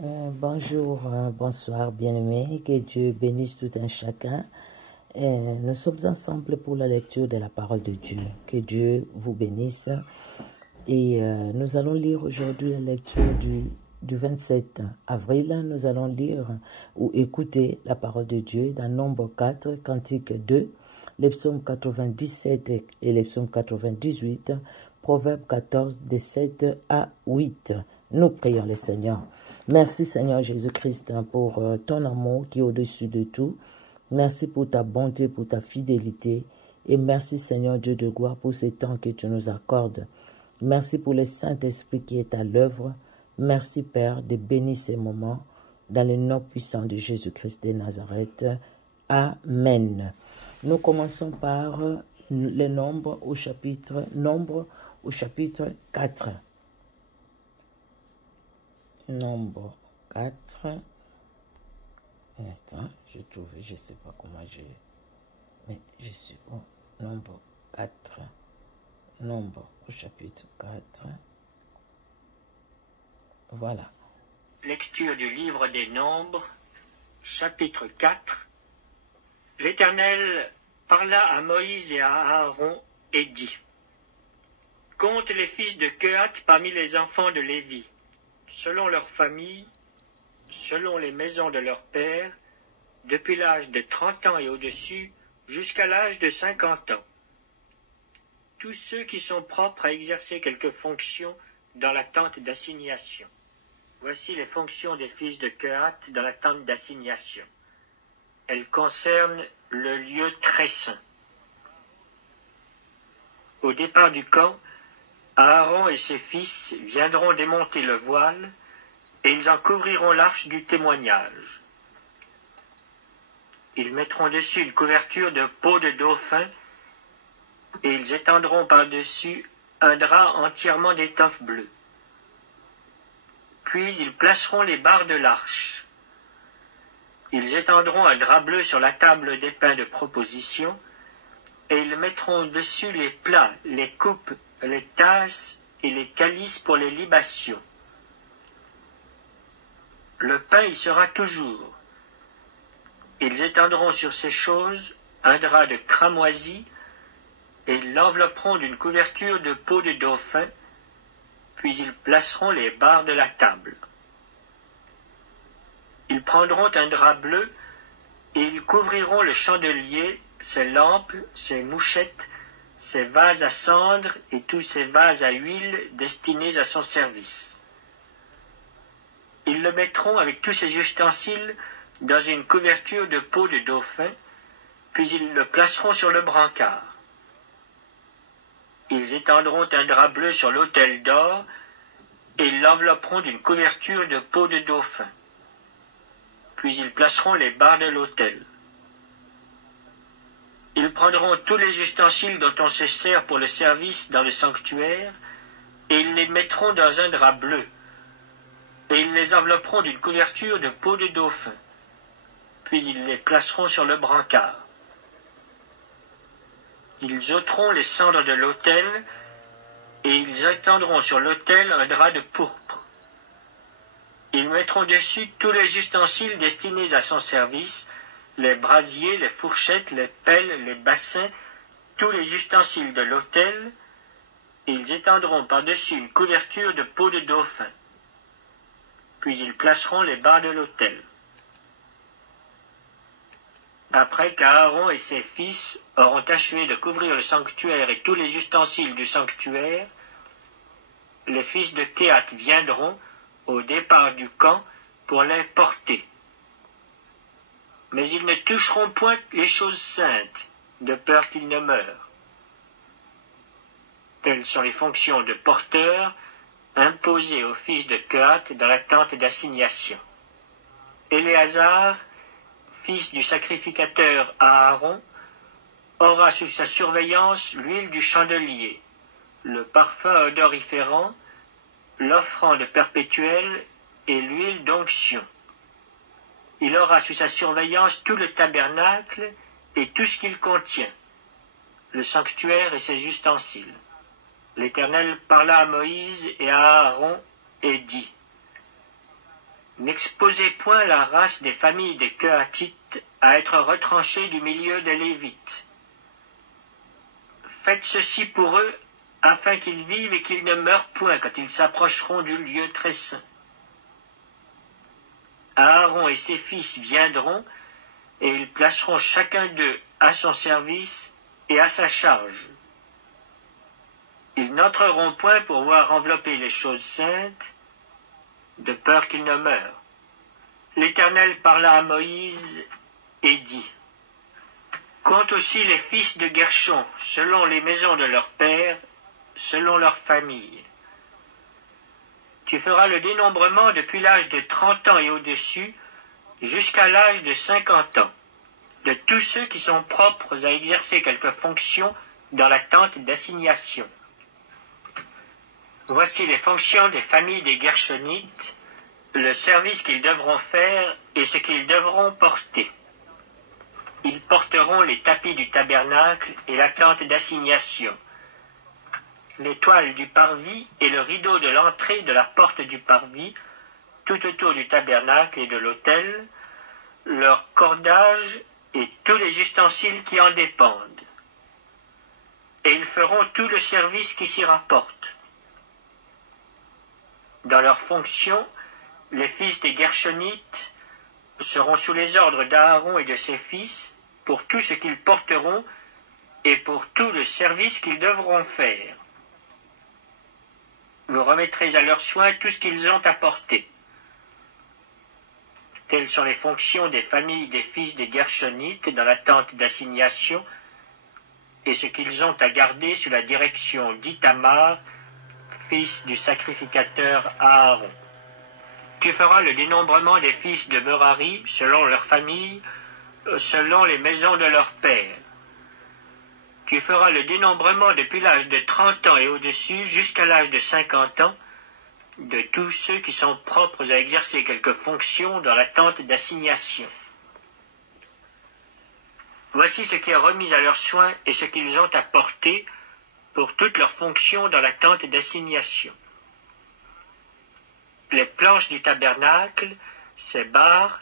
Bonjour, bonsoir bien-aimés, que Dieu bénisse tout un chacun. Nous sommes ensemble pour la lecture de la parole de Dieu. Que Dieu vous bénisse. Et nous allons lire aujourd'hui la lecture du 27 avril. Nous allons lire ou écouter la parole de Dieu dans Nombre 4, Cantique 2, les psaumes 97 et les psaumes 98, Proverbe 14, des 7 à 8. Nous prions le Seigneur. Merci Seigneur Jésus-Christ pour ton amour qui est au-dessus de tout. Merci pour ta bonté, pour ta fidélité. Et merci Seigneur Dieu de gloire pour ces temps que tu nous accordes. Merci pour le Saint-Esprit qui est à l'œuvre. Merci Père de bénir ces moments dans le nom puissant de Jésus-Christ de Nazareth. Amen. Nous commençons par le Nombre au chapitre 4. Nombre 4. Un instant, je trouve, je ne sais pas comment mais je suis au Nombre 4. Nombre au chapitre 4. Voilà. Lecture du livre des Nombres, chapitre 4. L'Éternel parla à Moïse et à Aaron et dit: Compte les fils de Kehat parmi les enfants de Lévi, selon leur famille, selon les maisons de leur père, depuis l'âge de 30 ans et au-dessus, jusqu'à l'âge de 50 ans. Tous ceux qui sont propres à exercer quelque fonction dans la tente d'assignation. Voici les fonctions des fils de Kehat dans la tente d'assignation. Elles concernent le lieu très saint. Au départ du camp, Aaron et ses fils viendront démonter le voile et ils en couvriront l'arche du témoignage. Ils mettront dessus une couverture de peau de dauphin et ils étendront par-dessus un drap entièrement d'étoffe bleue. Puis ils placeront les barres de l'arche. Ils étendront un drap bleu sur la table des pains de proposition et ils mettront dessus les plats, les coupes, les tasses et les calices pour les libations. Le pain y sera toujours. Ils étendront sur ces choses un drap de cramoisi et ils l'envelopperont d'une couverture de peau de dauphin, puis ils placeront les barres de la table. Ils prendront un drap bleu et ils couvriront le chandelier, ses lampes, ses mouchettes, ses vases à cendre et tous ses vases à huile destinés à son service. Ils le mettront avec tous ses ustensiles dans une couverture de peau de dauphin, puis ils le placeront sur le brancard. Ils étendront un drap bleu sur l'autel d'or et ils l'envelopperont d'une couverture de peau de dauphin. Puis ils placeront les barres de l'autel. Ils prendront tous les ustensiles dont on se sert pour le service dans le sanctuaire et ils les mettront dans un drap bleu. Et ils les envelopperont d'une couverture de peau de dauphin. Puis ils les placeront sur le brancard. Ils ôteront les cendres de l'autel et ils étendront sur l'autel un drap de pourpre. Ils mettront dessus tous les ustensiles destinés à son service, les brasiers, les fourchettes, les pelles, les bassins, tous les ustensiles de l'autel, et ils étendront par-dessus une couverture de peau de dauphin. Puis ils placeront les barres de l'autel. Après qu'Aaron et ses fils auront achevé de couvrir le sanctuaire et tous les ustensiles du sanctuaire, les fils de Kehat viendront au départ du camp pour les porter. Mais ils ne toucheront point les choses saintes, de peur qu'ils ne meurent. Telles sont les fonctions de porteurs imposées aux fils de Kehat dans la tente d'assignation. Éléazar, fils du sacrificateur Aaron, aura sous sa surveillance l'huile du chandelier, le parfum odoriférant, l'offrande perpétuelle et l'huile d'onction. Il aura sous sa surveillance tout le tabernacle et tout ce qu'il contient, le sanctuaire et ses ustensiles. L'Éternel parla à Moïse et à Aaron et dit: N'exposez point la race des familles des Kehathites à être retranchée du milieu des Lévites. Faites ceci pour eux, afin qu'ils vivent et qu'ils ne meurent point quand ils s'approcheront du lieu très saint. Aaron et ses fils viendront, et ils placeront chacun d'eux à son service et à sa charge. Ils n'entreront point pour voir envelopper les choses saintes, de peur qu'ils ne meurent. L'Éternel parla à Moïse et dit, « Compte aussi les fils de Guershon, selon les maisons de leurs pères, selon leurs familles. Tu feras le dénombrement depuis l'âge de 30 ans et au-dessus, jusqu'à l'âge de 50 ans, de tous ceux qui sont propres à exercer quelque fonction dans la tente d'assignation. Voici les fonctions des familles des Gershonites, le service qu'ils devront faire et ce qu'ils devront porter. Ils porteront les tapis du tabernacle et la tente d'assignation, les toiles du parvis et le rideau de l'entrée de la porte du parvis, tout autour du tabernacle et de l'autel, leur cordage et tous les ustensiles qui en dépendent. Et ils feront tout le service qui s'y rapporte. Dans leurs fonctions, les fils des Gershonites seront sous les ordres d'Aaron et de ses fils pour tout ce qu'ils porteront et pour tout le service qu'ils devront faire. Vous remettrez à leurs soins tout ce qu'ils ont apporté. Telles sont les fonctions des familles des fils des Gershonites dans la tente d'assignation et ce qu'ils ont à garder sous la direction d'Ithamar, fils du sacrificateur Aaron. Tu feras le dénombrement des fils de Merari selon leurs familles, selon les maisons de leurs pères. Tu feras le dénombrement depuis l'âge de 30 ans et au-dessus jusqu'à l'âge de 50 ans de tous ceux qui sont propres à exercer quelque fonction dans la tente d'assignation. Voici ce qui est remis à leurs soins et ce qu'ils ont à porter pour toutes leurs fonctions dans la tente d'assignation. Les planches du tabernacle, ses barres,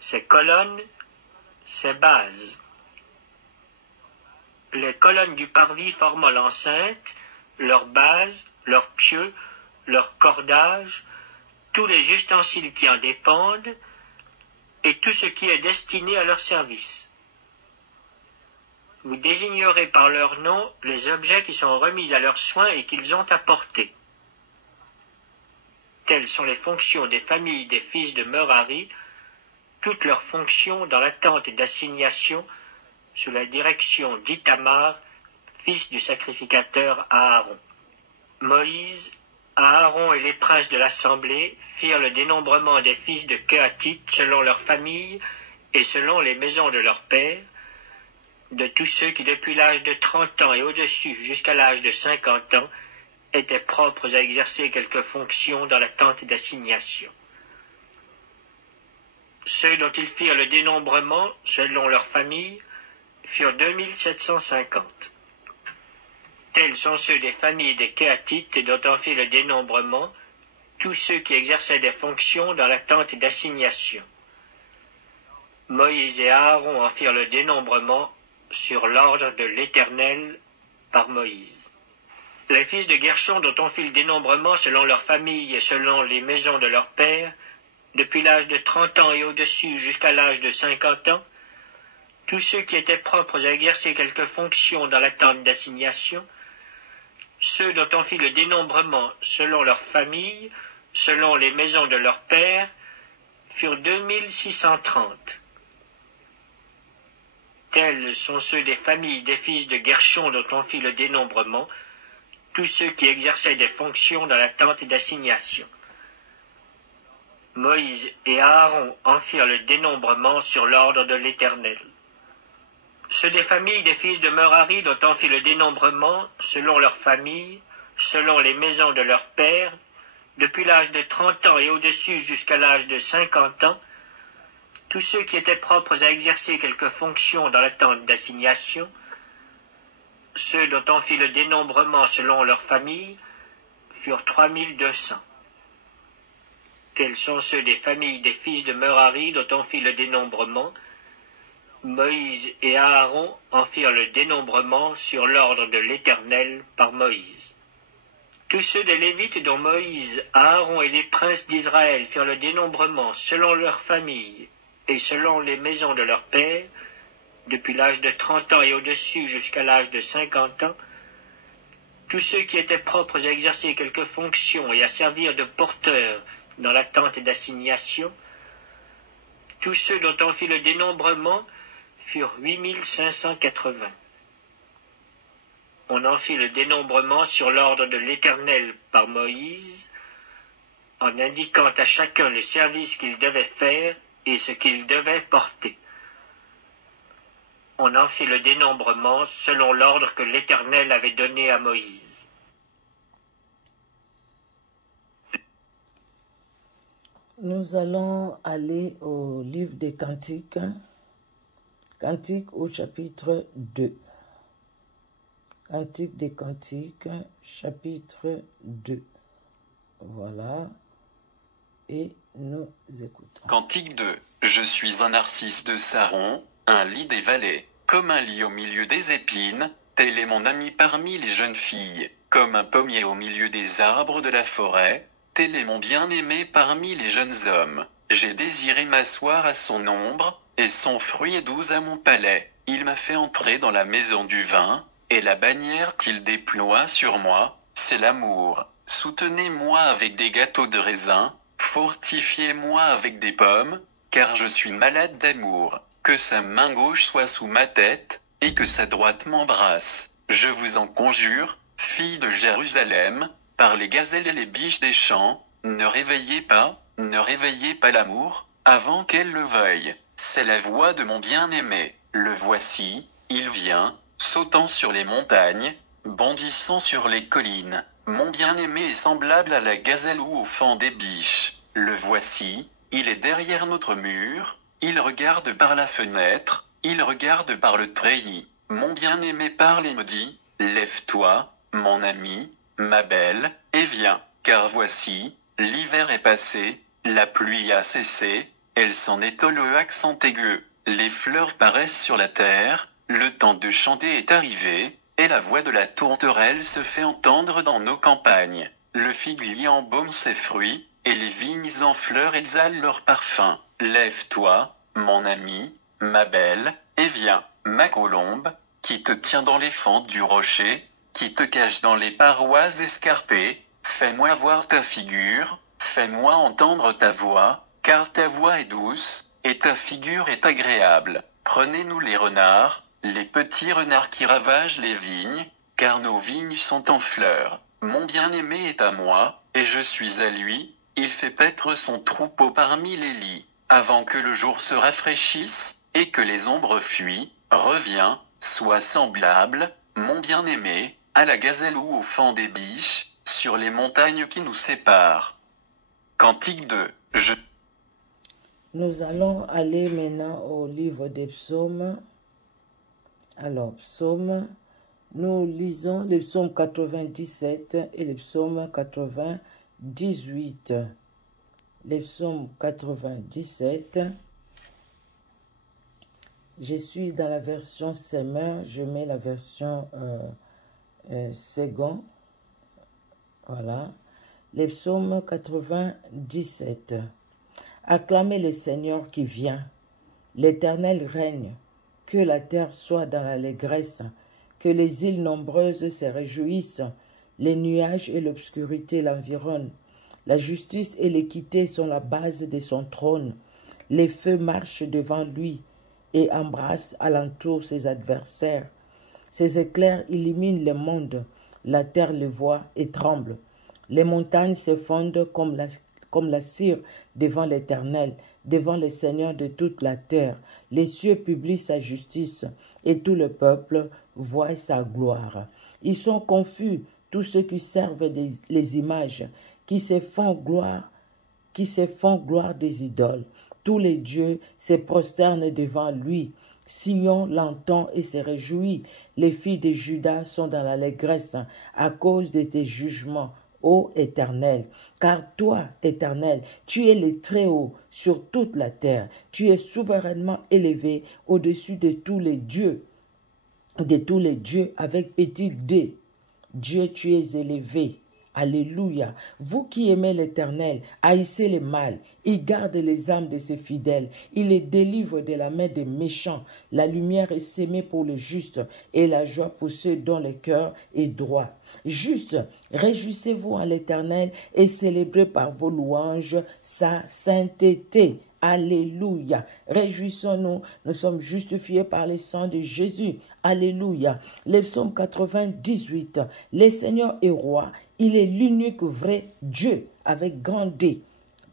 ses colonnes, ses bases. Les colonnes du parvis formant l'enceinte, leurs bases, leurs pieux, leurs cordages, tous les ustensiles qui en dépendent, et tout ce qui est destiné à leur service. Vous désignerez par leur nom les objets qui sont remis à leurs soins et qu'ils ont apportés. Telles sont les fonctions des familles des fils de Merari, toutes leurs fonctions dans la tente d'assignation sous la direction d'Ithamar, fils du sacrificateur Aaron. Moïse, Aaron et les princes de l'assemblée firent le dénombrement des fils de Kehathites selon leurs familles et selon les maisons de leurs pères, de tous ceux qui depuis l'âge de 30 ans et au-dessus jusqu'à l'âge de 50 ans étaient propres à exercer quelque fonction dans la tente d'assignation. Ceux dont ils firent le dénombrement selon leurs familles furent 2750. Tels sont ceux des familles des Kehathites dont on fit le dénombrement, tous ceux qui exerçaient des fonctions dans la tente d'assignation. Moïse et Aaron en firent le dénombrement sur l'ordre de l'Éternel par Moïse. Les fils de Guershon dont on fit le dénombrement selon leurs familles et selon les maisons de leurs pères, depuis l'âge de 30 ans et au-dessus jusqu'à l'âge de 50 ans, tous ceux qui étaient propres à exercer quelque fonction dans la tente d'assignation, ceux dont on fit le dénombrement selon leurs familles, selon les maisons de leurs pères, furent 2630. Tels sont ceux des familles des fils de Guershon dont on fit le dénombrement, tous ceux qui exerçaient des fonctions dans la tente d'assignation. Moïse et Aaron en firent le dénombrement sur l'ordre de l'Éternel. Ceux des familles des fils de Merari dont on fit le dénombrement, selon leurs familles, selon les maisons de leurs pères, depuis l'âge de 30 ans et au-dessus jusqu'à l'âge de 50 ans, tous ceux qui étaient propres à exercer quelque fonction dans la tente d'assignation, ceux dont on fit le dénombrement selon leurs familles, furent 3200. quels sont ceux des familles des fils de Merari dont on fit le dénombrement. Moïse et Aaron en firent le dénombrement sur l'ordre de l'Éternel par Moïse. Tous ceux des Lévites dont Moïse, Aaron et les princes d'Israël firent le dénombrement selon leurs familles et selon les maisons de leurs pères, depuis l'âge de 30 ans et au-dessus jusqu'à l'âge de 50 ans, tous ceux qui étaient propres à exercer quelque fonction et à servir de porteurs dans la tente d'assignation, tous ceux dont on fit le dénombrement furent 8580. On en fit le dénombrement sur l'ordre de l'Éternel par Moïse, en indiquant à chacun le service qu'il devait faire et ce qu'il devait porter. On en fit le dénombrement selon l'ordre que l'Éternel avait donné à Moïse. Nous allons aller au livre des Cantiques, Cantiques au chapitre 2. Cantique des Cantiques, chapitre 2. Voilà. Et nous écoutons. Cantique 2. Je suis un narcisse de Saron, un lit des vallées, comme un lit au milieu des épines, tel est mon ami parmi les jeunes filles, comme un pommier au milieu des arbres de la forêt, tel est mon bien-aimé parmi les jeunes hommes. J'ai désiré m'asseoir à son ombre, et son fruit est doux à mon palais. Il m'a fait entrer dans la maison du vin, et la bannière qu'il déploie sur moi, c'est l'amour. Soutenez-moi avec des gâteaux de raisin, fortifiez-moi avec des pommes, car je suis malade d'amour. Que sa main gauche soit sous ma tête, et que sa droite m'embrasse. Je vous en conjure, filles de Jérusalem, par les gazelles et les biches des champs, ne réveillez pas l'amour, avant qu'elle le veuille. C'est la voix de mon bien-aimé. Le voici, il vient, sautant sur les montagnes, bondissant sur les collines. Mon bien-aimé est semblable à la gazelle ou au faon des biches. Le voici, il est derrière notre mur, il regarde par la fenêtre, il regarde par le treillis. Mon bien-aimé parle et me dit, lève-toi, mon ami, ma belle, et viens, car voici, l'hiver est passé, la pluie a cessé, elle s'en est au le accent aigu, les fleurs paraissent sur la terre, le temps de chanter est arrivé, et la voix de la tourterelle se fait entendre dans nos campagnes. Le figuier embaume ses fruits, et les vignes en fleurs exhalent leur parfum. Lève-toi, mon ami, ma belle, et viens, ma colombe, qui te tient dans les fentes du rocher, qui te cache dans les parois escarpées, fais-moi voir ta figure, fais-moi entendre ta voix, car ta voix est douce, et ta figure est agréable. Prenez-nous les renards, les petits renards qui ravagent les vignes, car nos vignes sont en fleurs. Mon bien-aimé est à moi, et je suis à lui, il fait paître son troupeau parmi les lits. Avant que le jour se rafraîchisse, et que les ombres fuient, reviens, sois semblable, mon bien-aimé, à la gazelle ou au faon des biches, sur les montagnes qui nous séparent. Cantique 2. Nous allons aller maintenant au livre des psaumes. Alors, psaume, nous lisons le psaume 97 et le psaume 98. Le psaume 97, je suis dans la version Semeur, je mets la version Second. Voilà. Le psaume 97. Acclamez le Seigneur qui vient. L'Éternel règne. Que la terre soit dans l'allégresse. Que les îles nombreuses se réjouissent. Les nuages et l'obscurité l'environnent. La justice et l'équité sont la base de son trône. Les feux marchent devant lui et embrassent alentour ses adversaires. Ses éclairs illuminent le monde. La terre le voit et tremble. Les montagnes se fondent comme la cire devant l'Éternel, devant le Seigneur de toute la terre. Les cieux publient sa justice et tout le peuple voit sa gloire. Ils sont confus, tous ceux qui servent les images, qui se font gloire des idoles. Tous les dieux se prosternent devant lui. Sion l'entend et se réjouit. Les filles de Juda sont dans l'allégresse à cause de tes jugements, ô Éternel. Car toi, Éternel, tu es le Très-Haut sur toute la terre. Tu es souverainement élevé au-dessus de tous les dieux avec petit d. Dieu, tu es élevé. Alléluia. Vous qui aimez l'Éternel, haïssez le mal. Il garde les âmes de ses fidèles. Il les délivre de la main des méchants. La lumière est sémée pour le juste et la joie pour ceux dont le cœur est droit. Juste, réjouissez-vous en l'Éternel et célébrez par vos louanges sa sainteté. Alléluia. Réjouissons-nous, nous sommes justifiés par le sang de Jésus. Alléluia. Le psaume 98. Le Seigneur est roi, il est l'unique vrai Dieu avec grand D.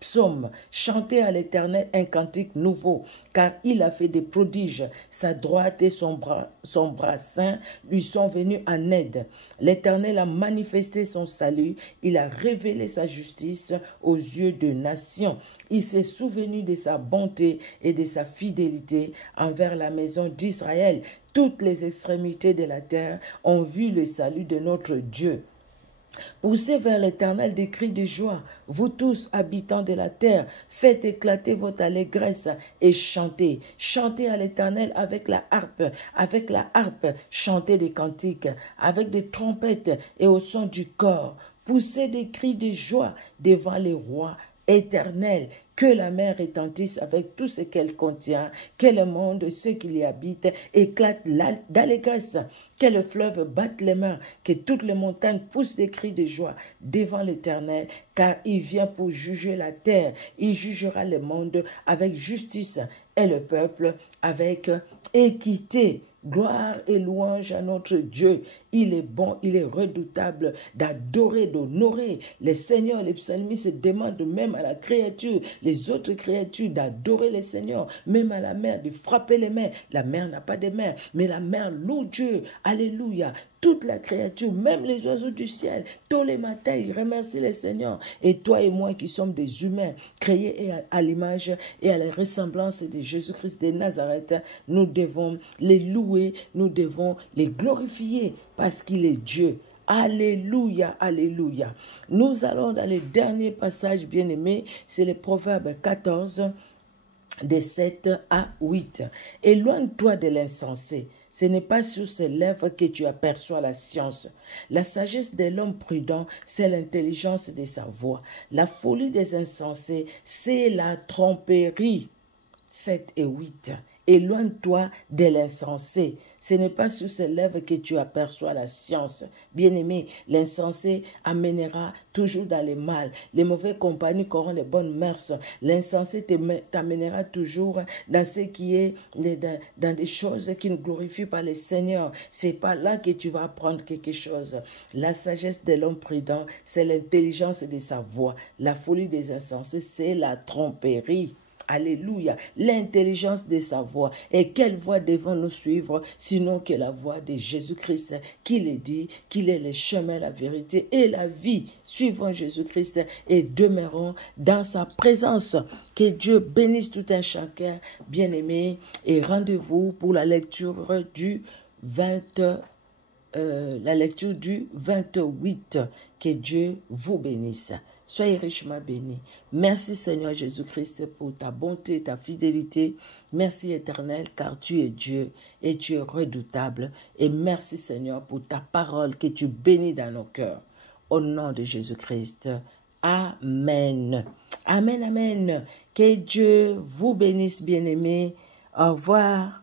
Psaume, chantez à l'Éternel un cantique nouveau, car il a fait des prodiges. Sa droite et son bras saint lui sont venus en aide. L'Éternel a manifesté son salut, il a révélé sa justice aux yeux de nations. Il s'est souvenu de sa bonté et de sa fidélité envers la maison d'Israël. Toutes les extrémités de la terre ont vu le salut de notre Dieu. Poussez vers l'Éternel des cris de joie, vous tous habitants de la terre, faites éclater votre allégresse et chantez. Chantez à l'Éternel avec la harpe, chantez des cantiques, avec des trompettes et au son du cor. Poussez des cris de joie devant les rois éternels. Que la mer retentisse avec tout ce qu'elle contient, que le monde, ceux qui y habitent, éclatent d'allégresse, que le fleuve batte les mains, que toutes les montagnes poussent des cris de joie devant l'Éternel, car il vient pour juger la terre, il jugera le monde avec justice et le peuple avec équité. Gloire et louange à notre Dieu. Il est bon, il est redoutable d'adorer, d'honorer. Les seigneurs, les psalmistes demandent même à la créature, les autres créatures, d'adorer les seigneurs, même à la mer, de frapper les mains. La mer n'a pas de main, mais la mer loue Dieu. Alléluia. Toute la créature, même les oiseaux du ciel, tous les matins, ils remercient les seigneurs. Et toi et moi qui sommes des humains, créés à l'image et à la ressemblance de Jésus-Christ de Nazareth, nous devons les louer, nous devons les glorifier parce qu'il est Dieu. Alléluia, alléluia. Nous allons dans le dernier passage bien-aimé, c'est le Proverbe 14, de 7 à 8. Éloigne-toi de l'insensé. Ce n'est pas sur ses lèvres que tu aperçois la science. La sagesse de l'homme prudent, c'est l'intelligence de sa voix. La folie des insensés, c'est la tromperie. 7 et 8. Éloigne-toi de l'insensé. Ce n'est pas sur ses lèvres que tu aperçois la science. Bien-aimé, l'insensé amènera toujours dans le mal. Les mauvaises compagnies corrompent les bonnes mœurs. L'insensé t'amènera toujours dans ce qui est dans des choses qui ne glorifient pas le Seigneur. C'est pas là que tu vas apprendre quelque chose. La sagesse de l'homme prudent, c'est l'intelligence de sa voix. La folie des insensés, c'est la tromperie. Alléluia, l'intelligence de sa voix. Et quelle voix devons-nous suivre sinon que la voix de Jésus-Christ qui le dit, qu'il est le chemin, la vérité et la vie. Suivons Jésus-Christ et demeurons dans sa présence. Que Dieu bénisse tout un chacun, bien-aimé, et rendez-vous pour la lecture du 28. Que Dieu vous bénisse. Soyez richement bénis. Merci Seigneur Jésus-Christ pour ta bonté, ta fidélité. Merci Éternel car tu es Dieu et tu es redoutable. Et merci Seigneur pour ta parole que tu bénis dans nos cœurs. Au nom de Jésus-Christ. Amen. Amen, amen. Que Dieu vous bénisse bien-aimés. Au revoir.